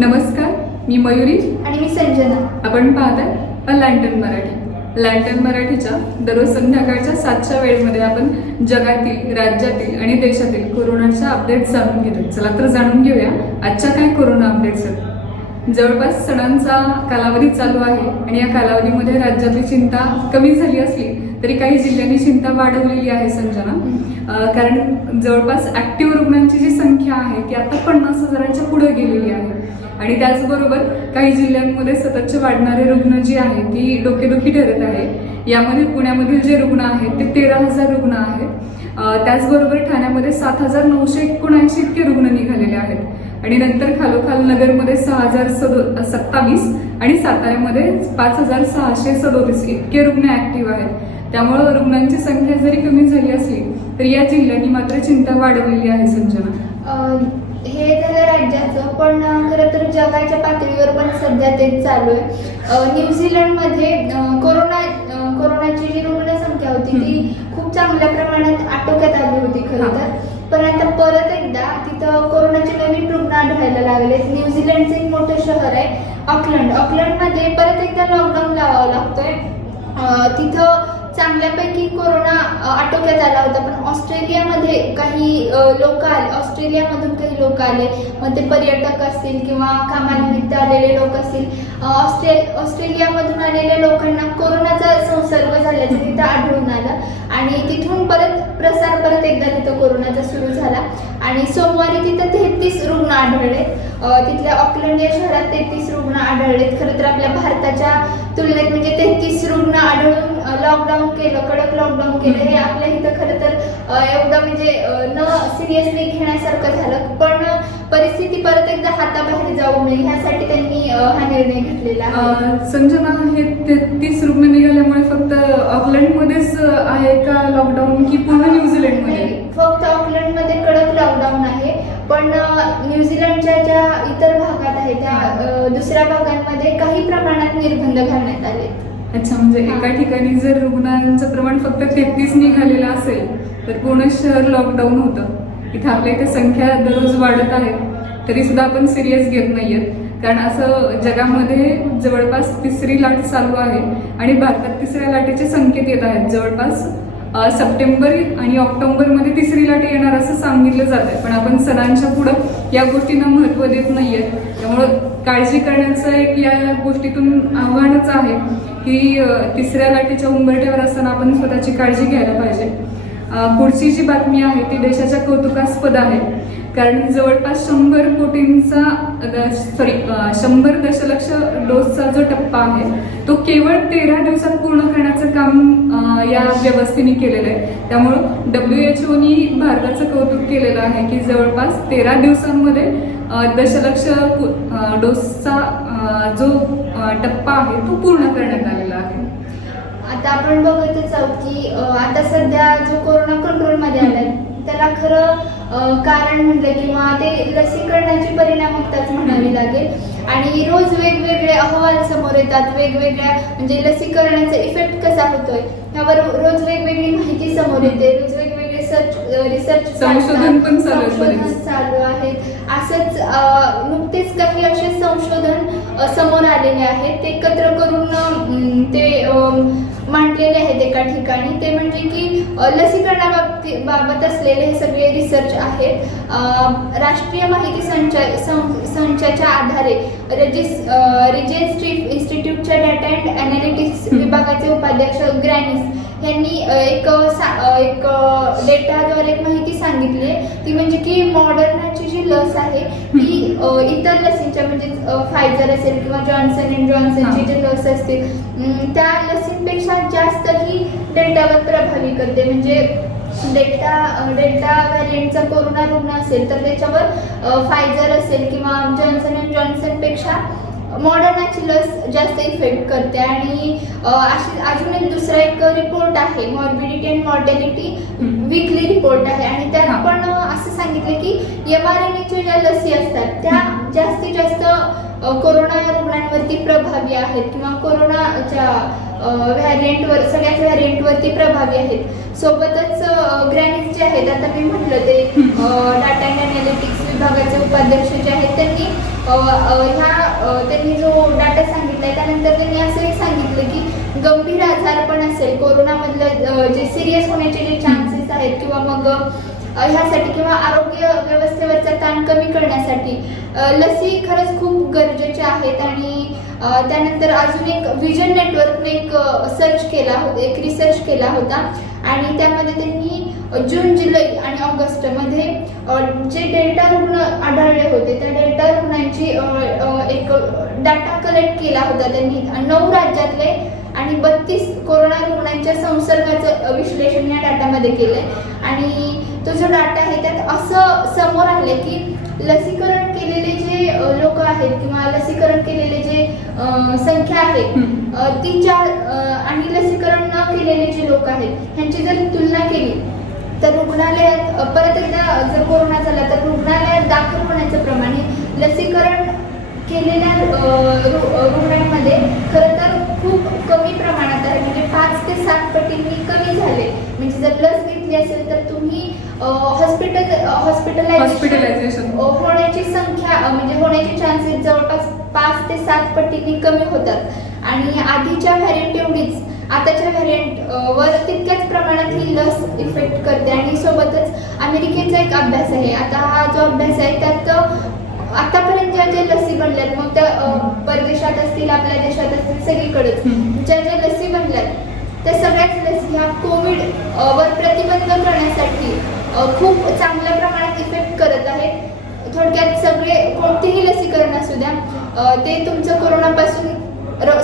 नमस्कार, मी मयुरी आणि मी संजना. आपण पाहताय अ लँटर्न मराठी. लँटर्न मराठीच्या दररोज संध्याकाळच्या 7च्या वेळेमध्ये आपण जगातील, राज्यातील आणि देशातील कोरोनाच्या अपडेट्स जाणून घेतो. चला तर जाणून घेऊया आजच्या काय कोरोना अपडेट्स आहेत. जवळपास सणांचा कालावधी चालू आहे आणि या कालावधीमध्ये राज्यातली चिंता कमी झाली असली तरी काही जिल्ह्यांनी चिंता वाढवलेली आहे संजना. कारण जवळपास ऍक्टिव्ह रुग्णांची जी संख्या आहे ती आता 50,000च्या पुढे गेलेली आहे आणि त्याचबरोबर काही जिल्ह्यांमध्ये सततचे वाढणारे रुग्ण जी आहे ती डोकेदुखी ठरत आहे. यामध्ये पुण्यामधील जे रुग्ण आहेत ते 13,000 रुग्ण आहेत. त्याचबरोबर ठाण्यामध्ये 7,979 इतके रुग्ण निघालेले आहेत आणि नंतर खालोखाल नगरमध्ये 6,027 आणि साताऱ्यामध्ये 5,637 इतके रुग्ण ऍक्टिव्ह आहेत. त्यामुळे रुग्णांची संख्या जरी कमी झाली असली तरी या जिल्ह्यांनी मात्र चिंता वाढवलेली आहे संजना. हे झालं राज्याचं, पण खरं तर जगाच्या पातळीवर पण सध्या तेच चालू आहे. न्यूझीलंडमध्ये कोरोनाची जी रुग्णसंख्या होती ती खूप चांगल्या प्रमाणात आटोक्यात आली होती खरं तर. पण आता परत एकदा तिथं कोरोनाचे नवीन रुग्ण आढळायला लागले. न्यूझीलंडचं एक मोठं शहर आहे ऑकलंडमध्ये परत एकदा लॉकडाऊन लावावा लागतोय. तिथं चांगल्यापैकी कोरोना आटोक्यात आला होता, पण ऑस्ट्रेलियामध्ये काही लोक आले, ऑस्ट्रेलियामधून काही लोक आले, मग ते पर्यटक असतील किंवा कामानिमित्त आलेले लोक असतील. ऑस्ट्रेलियामधून आलेल्या लोकांना कोरोनाचा संसर्ग झाल्याचं तिथं आढळून आलं आणि तिथून प्रसार परत एकदा तिथं कोरोनाचा सुरू झाला आणि सोमवारी तिथं 33 रुग्ण आढळले. तिथल्या ऑकलंड या शहरात 33 रुग्ण आढळलेत. खरं तर आपल्या भारताच्या तुलनेत म्हणजे 33 रुग्ण आढळून लॉकडाऊन केलं, कडक लॉकडाऊन केलं, हे आपल्या इथं खरं तर एवढं म्हणजे न सिरियसली घेण्यासारखं झालं. पण परिस्थिती परत एकदा हाताबाहेर जाऊ नये ह्यासाठी त्यांनी हा निर्णय घेतलेला आहे. संजना, हे 33 रुग्ण निघाल्यामुळे फक्त ऑकलंडमध्येच आहे का लॉकडाऊन की पूर्ण न्यूझीलंडमध्ये? फक्त ऑकलंडमध्ये कडक लॉकडाऊन आहे, पण न्यूझीलंडच्या ज्या इतर भागात आहेत त्या दुसऱ्या भागांमध्ये काही प्रमाणात निर्बंध घालण्यात आले. अच्छा, म्हणजे एका ठिकाणी जर रुग्णांचं प्रमाण फक्त 33 निघालेलं असेल तर पूर्ण शहर लॉकडाऊन होतं. इथं आपल्या इथे संख्या दररोज वाढत आहे तरी सुद्धा आपण सिरियस घेत नाहीयेत. कारण असं जगामध्ये जवळपास 3री लाट चालू आहे आणि भारतात 3ऱ्या लाटेचे संकेत येत आहेत. जवळपास सप्टेंबर आणि ऑक्टोबरमध्ये 3री लाट येणार असं सांगितलं जात आहे, पण आपण सणांच्या पुढं या गोष्टींना महत्त्व देत नाहीयेत. त्यामुळं काळजी करण्याचं एक या गोष्टीतून आव्हानच आहे की 3ऱ्या लाटेच्या उंबरठ्यावर असताना आपण स्वतःची काळजी घ्यायला पाहिजे. पुढची जी बातमी आहे ती देशाच्या कौतुकास्पद आहे, कारण जवळपास 100 दशलक्ष डोसचा जो टप्पा आहे तो केवळ 13 दिवसात पूर्ण करण्याचं काम या व्यवस्थेने केलेलं आहे. त्यामुळं WHO भारताचं कौतुक केलेलं आहे की जवळपास 13 दिवसांमध्ये दशलक्ष डोसचा जो टप्पा आहे तो पूर्ण करण्यात आलेला आहे. आता आपण बघतच आहोत की आता सध्या जो कोरोना कंट्रोलमध्ये आलाय त्याला खरं कारण म्हटलं किंवा ते लसीकरणाची परिणामकताच म्हणावी लागेल. आणि रोज वेगवेगळे अहवाल समोर येतात, वेगवेगळ्या म्हणजे लसीकरणाचा इफेक्ट कसा होतोय यावर रोज वेगवेगळी माहिती समोर येते, रोज वेगवेगळे रिसर्च संशोधन पण चालू आहेत. असंच नुकतेच काही असे संशोधन समोर आलेले आहेत, ते एकत्र करून ते मांडलेले आहेत एका ठिकाणी. ते म्हणजे की लसीकरणाबाबत असलेले हे सगळे रिसर्च आहेत. राष्ट्रीय माहिती संचाच्या आधारे रिजेन्स्ट्री इन्स्टिट्यूटच्या डेटा अँड अनालिटिक्स विभागाचे उपाध्यक्ष ग्रॅनिस यांनी एक डेटाद्वारे एक माहिती सांगितली. ती म्हणजे की मॉडर्नाची जी लस आहे ती इतर लसींच्या म्हणजे फायझर असेल किंवा जॉन्सन अँड जॉन्सनची जी लस असतील त्या लसींपेक्षा जास्त ही डेल्टावर प्रभावी करते. म्हणजे डेल्टा व्हॅरियंटचा कोरोना रुग्ण असेल तर त्याच्यावर फायझर असेल किंवा जॉन्सन अँड जॉन्सन पेक्षा मॉडर्नाची लस जास्त इफेक्ट करते. आणि अजून एक दुसरा एक रिपोर्ट आहे, morbidity and mortality weekly report आहे आणि त्यात पण असं सांगितलं की mRNAच्या ज्या लसी असतात त्या जास्तीत जास्त कोरोना रुग्णांवरती प्रभावी आहेत किंवा कोरोनाच्या व्हॅरियंटवर सगळ्याच व्हॅरियंटवरती प्रभावी आहेत. सोबतच ग्रॅनिक्स जे आहेत, आता मी म्हटलं ते डाटा अँड अनालिटिक्स विभागाचे उपाध्यक्ष जे आहेत त्यांनी जो डाटा सांगितलाय त्यानंतर त्यांनी असं एक सांगितलं की गंभीर आजारपण असेल कोरोनामधलं जे सिरियस होण्याचे जे चान्सेस आहेत किंवा मग ह्यासाठी किंवा आरोग्य व्यवस्थेवरचा ताण कमी करण्यासाठी लसी खरंच खूप गरजेच्या आहेत. आणि त्यानंतर अजून एक विजन नेटवर्कने एक सर्च केला होता, एक रिसर्च केला होता आणि त्यामध्ये त्यांनी जून, जुलै आणि ऑगस्टमध्ये जे डेल्टा रुग्ण आढळले होते त्या डेल्टा रुग्णांची एक डाटा कलेक्ट केला होता त्यांनी 9 राज्यातले आणि 32 कोरोना रुग्णांच्या संसर्गाचं विश्लेषण या डाटामध्ये केलंय. आणि तो जो डाटा आहे त्यात असं समोर आले की लसीकरण केलेले जे लोक आहेत किंवा लसीकरण केलेले जे संख्या आहे ती आणि लसीकरण न केलेले जे लोक आहेत ह्यांची जर तुलना केली तर रुग्णालयात परत एकदा जर कोरोना झाला तर रुग्णालयात दाखल होण्याचं प्रमाण हे लसीकरण केलेल्या रुग्णांमध्ये खरं तर खूप कमी प्रमाणात आहे. म्हणजे 5 ते 7 पटींनी कमी झाले. म्हणजे जर लस घेतली असेल तर तुम्ही हॉस्पिटलायझेशन होण्याची संख्या म्हणजे होण्याचे चान्सेस जवळपास 5 ते 7 पटींनी कमी होतात. आणि आधीच्या व्हॅरियंट एवढीच आताच्या व्हॅरियंट वर तितक्याच प्रमाणात ही लस इफेक्ट करते. आणि सोबतच अमेरिकेचा एक अभ्यास आहे. आता हा जो अभ्यास आहे त्यात आतापर्यंत ज्या लसी बनल्यात मग त्या परदेशात असतील आपल्या देशात असतील सगळीकडेच ज्या लसी बनल्यात त्या सगळ्याच लसी ह्या कोविड वर प्रतिबंध करण्यासाठी खूप चांगल्या प्रमाणात इफेक्ट करत आहेत. थोडक्यात सगळे कोणतेही लसीकरण असू द्या ते तुमचं कोरोनापासून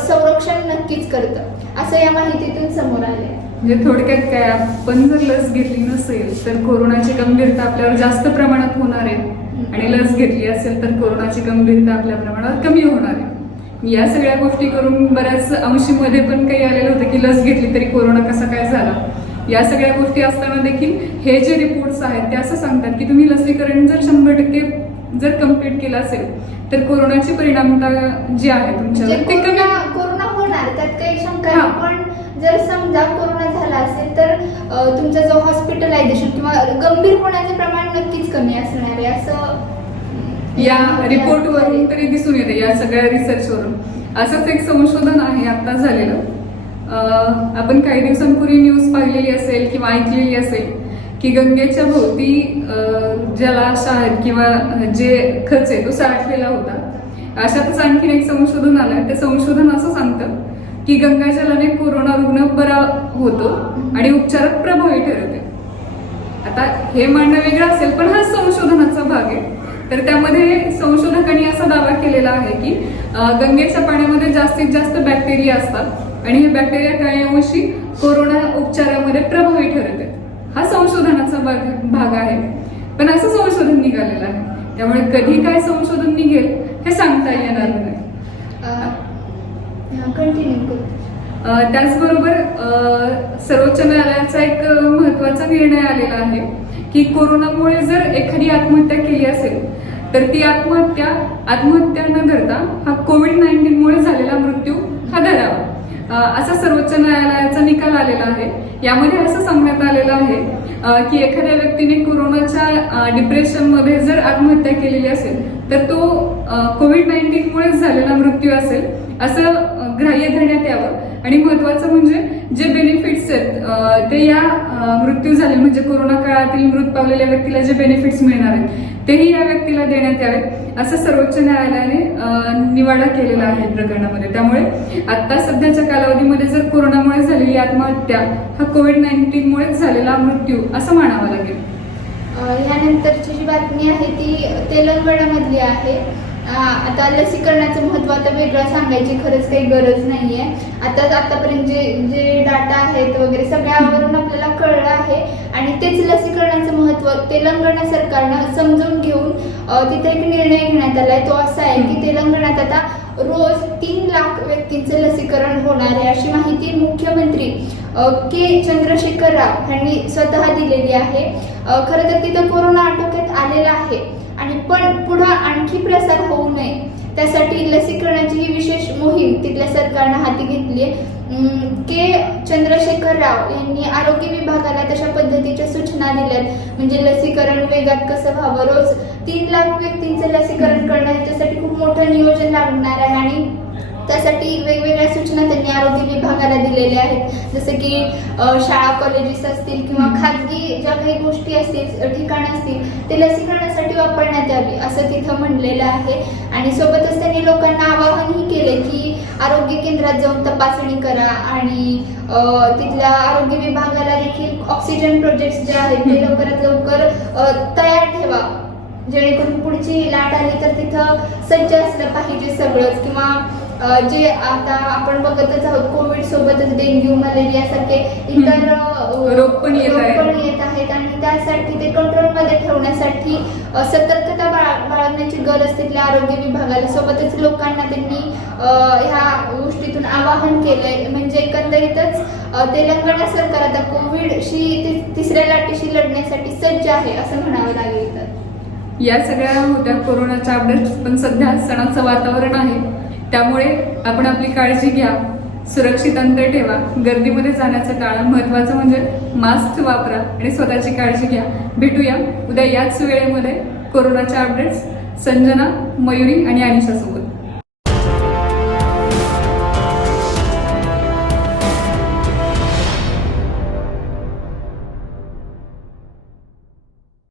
संरक्षण नक्कीच करतं असं या माहितीतून समोर आले. म्हणजे थोडक्यात काय, आपण जर लस घेतली नसेल तर कोरोनाची गंभीरता आपल्यावर जास्त प्रमाणात होणार आहे आणि लस घेतली असेल तर कोरोनाची गंभीरता आपल्या प्रमाणात कमी होणार आहे. या सगळ्या गोष्टी करून बऱ्याच अंशीमध्ये पण काही आलेलं होतं की लस घेतली तरी कोरोना कसा काय झाला. या सगळ्या गोष्टी असताना देखील हे जे रिपोर्ट्स आहेत ते असं सांगतात की तुम्ही लसीकरण जर 100% जर कम्प्लीट केलं असेल तर कोरोनाची परिणामता जी आहे तुमच्यावर ते कमी कोरोना होणार त्यात काही शंका नाही. पण जर समजा कोरोना झाला असेल तर तुमचं जो हॉस्पिटलायझेशन किंवा गंभीर होण्याचे प्रमाण नक्कीच कमी असणार आहे असं या रिपोर्टवरून तरी दिसून येते. या सगळ्या रिसर्चवरून असंच एक संशोधन आहे आता झालेलं. आपण काही दिवसांपूर्वी न्यूज पाहिलेली असेल किंवा ऐकलेली असेल की गंगेच्या भोवती ज्याला अशा आहेत किंवा जे खर्च आहे तो साठलेला होता. अशातच आणखीन एक संशोधन आलं. ते संशोधन असं सांगतं की गंगाजलाने कोरोना रुग्ण बरा होतो आणि उपचारात प्रभावी ठरते. आता हे मांडणं वेगळं असेल पण हा संशोधनाचा भाग आहे. तर त्यामध्ये संशोधकांनी असा दावा केलेला आहे की गंगेच्या पाण्यामध्ये जास्तीत जास्त बॅक्टेरिया असतात आणि हे बॅक्टेरिया काही अंशी कोरोना उपचारामध्ये प्रभावी ठरते. हा संशोधनाचा भाग आहे. पण असं संशोधन निघालेलं आहे त्यामुळे कधी काय संशोधन निघेल हे सांगता येणार नाही. त्याचबरोबर सर्वोच्च न्यायालयाचा एक महत्वाचा निर्णय आलेला आहे की कोरोनामुळे जर एखादी आत्महत्या केली असेल तर ती आत्महत्या न धरता हा कोविड-19 मुळे झालेला मृत्यू हा धरावा. असा सर्वोच्च न्यायालयाचा निकाल आलेला आहे. यामध्ये असं सांगण्यात आलेलं आहे की एखाद्या व्यक्तीने कोरोनाच्या डिप्रेशनमध्ये जर आत्महत्या केलेली असेल तर तो कोविड-19 मुळे झालेला मृत्यू असेल असं ग्राह्य धरण्यात यावं. आणि महत्वाचं म्हणजे जे बेनिफिट्स आहेत ते या मृत्यू झाले म्हणजे कोरोना काळातील मृत पावलेल्या व्यक्तीला जे बेनिफिट्स मिळणार आहेत तेही या व्यक्तीला देण्यात यावेत असं सर्वोच्च न्यायालयाने निवाडा केलेला आहे प्रकरणामध्ये. त्यामुळे आता सध्याच्या कालावधीमध्ये जर कोरोनामुळे झालेली आत्महत्या हा कोविड-19 मुळे झालेला मृत्यू असं मानावं लागेल. यानंतरची जी बातमी आहे ती तेलंगणामधली आहे. आता लसीकरणाचं महत्त्व आता वेगळं सांगायची खरंच काही गरज नाहीये. आतापर्यंत जे डाटा आहेत वगैरे सगळ्यावरून आपल्याला कळलं आहे आणि तेच लसीकरणाचं महत्त्व तेलंगणा सरकारनं समजून घेऊन तिथे एक निर्णय घेण्यात आलाय. तो असा आहे की तेलंगणात आता रोज 3 लाख व्यक्तींचं लसीकरण होणार आहे अशी माहिती मुख्यमंत्री के चंद्रशेखर राव यांनी स्वतः दिलेली आहे. खरं तर तिथं कोरोना आटोक्यात आलेला आहे आणि पण पुढे आणखी प्रसार होऊ नये त्यासाठी लसीकरणाची ही विशेष मोहीम तिथल्या सरकारनं हाती घेतली आहे. के चंद्रशेखर राव यांनी आरोग्य विभागाला तशा पद्धतीच्या सूचना दिल्यात. म्हणजे लसीकरण वेगात कसं व्हावं, रोज 3 लाख व्यक्तींचं लसीकरण करणं याच्यासाठी खूप मोठं नियोजन लागणार आहे आणि त्यासाठी वेगवेगळ्या सूचना त्यांनी आरोग्य विभागाला दिलेल्या आहेत. जसं की शाळा कॉलेजेस असतील किंवा खाजगी ज्या काही गोष्टी असतील ठिकाणं असतील ते लसीकरणासाठी वापरण्यात यावी असं तिथं म्हणलेलं आहे. आणि सोबतच त्यांनी लोकांना आवाहनही केले की आरोग्य केंद्रात जाऊन तपासणी करा आणि तिथल्या आरोग्य विभागाला देखील ऑक्सिजन प्रोजेक्ट जे आहेत ते लवकरात लवकर तयार ठेवा, जेणेकरून पुढची लाट आली तर तिथं सज्ज असलं पाहिजे सगळंच. किंवा जे आता आपण बघतच आहोत कोविड सोबतच डेंग्यू मलेरिया सारखे इतर रोग पण येत आहेत आणि त्यासाठी ते कंट्रोलमध्ये ठेवण्यासाठी सतर्कता बाळगण्याची गरज तिथल्या आरोग्य विभागाला, सोबतच लोकांना त्यांनी ह्या गोष्टीतून आवाहन केलंय. म्हणजे एकंदरीतच तेलंगणा सरकार आता कोविडशी तिसऱ्या लाटेशी लढण्यासाठी सज्ज आहे असं म्हणावं लागेल. तर या सगळ्या होत्या कोरोनाच्या अपडेट्स, पण सध्या सणाचं वातावरण आहे त्यामुळे आपण आपली काळजी घ्या, सुरक्षित अंतर ठेवा, गर्दीमध्ये जाण्याचं टाळा, महत्त्वाचं म्हणजे मास्क वापरा आणि स्वतःची काळजी घ्या. भेटूया उद्या याच वेळेमध्ये कोरोनाच्या अपडेट्स संजना, मयुरी आणि अनिशासोबत.